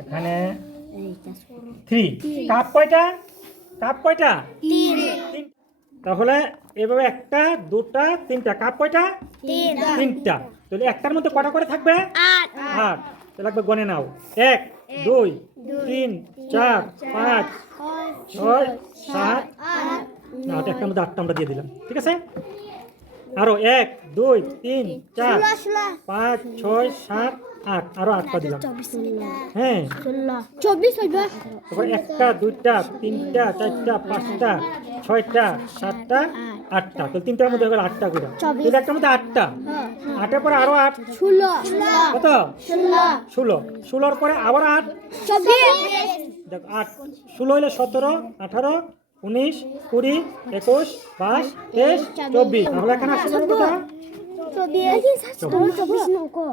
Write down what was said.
এখানে 3 কাপ কয়টা? কাপ কয়টা? 3। তাহলে এভাবে একটা, দুটা, তিনটা কাপ কয়টা? 3টা। তাহলে একটার মধ্যে কটা করে থাকবে? 8। তাহলে লাগবে গণে নাও। 1 2 3 4 5 6 7 না, ওটা একটার মধ্যে 8টা আমরা দিয়ে দিলাম, ঠিক আছে? আরো 1 2 3 4 5 6 7 8, আরো 8টা দিলাম। হ্যাঁ, 24 হইবে। তারপর একটা, দুইটা, তিনটা, চারটা, পাঁচটা, ছয়টা, সাতটা, 8টা। তো তিনটার মধ্যে 8টা করে, তাহলে একটার মধ্যে 8টা। 8এর পরে আরো 8, 16 কত? 16। 16 পরে আবার 8, 24 দেখো 8 16 হইলে 17 18 19 20 21 22 23 24। তাহলে এখানে আসলে কত? 24 24 নৌকো